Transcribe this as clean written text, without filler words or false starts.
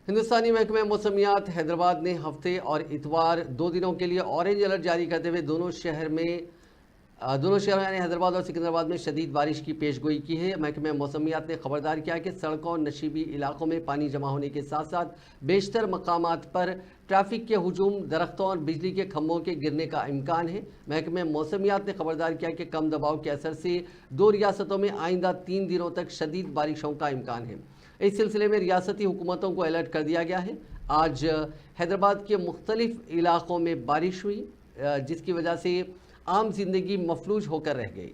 हिंदुस्तानी महकमे मौसमियात हैदराबाद ने हफ्ते और इतवार 2 दिनों के लिए ऑरेंज अलर्ट जारी करते हुए दोनों शहरों यानी हैदराबाद और सिकंदराबाद में शदीद बारिश की पेशगोई की है। महकमे मौसमियात ने खबरदार किया कि सड़कों और नशीबी इलाकों में पानी जमा होने के साथ साथ बेशतर मकामात पर ट्रैफिक के हुजूम, दरख्तों और बिजली के खंभों के गिरने का इम्कान है। महकमे मौसमियात ने खबरदार किया कि कम दबाव के असर से 2 रियासतों में आइंदा 3 दिनों तक शदीद बारिशों का इम्कान है। इस सिलसिले में रियासती हुकूमतों को अलर्ट कर दिया गया है। आज हैदराबाद के मुख्तलिफ इलाकों में बारिश हुई, जिसकी वजह से आम जिंदगी मफलूज होकर रह गई।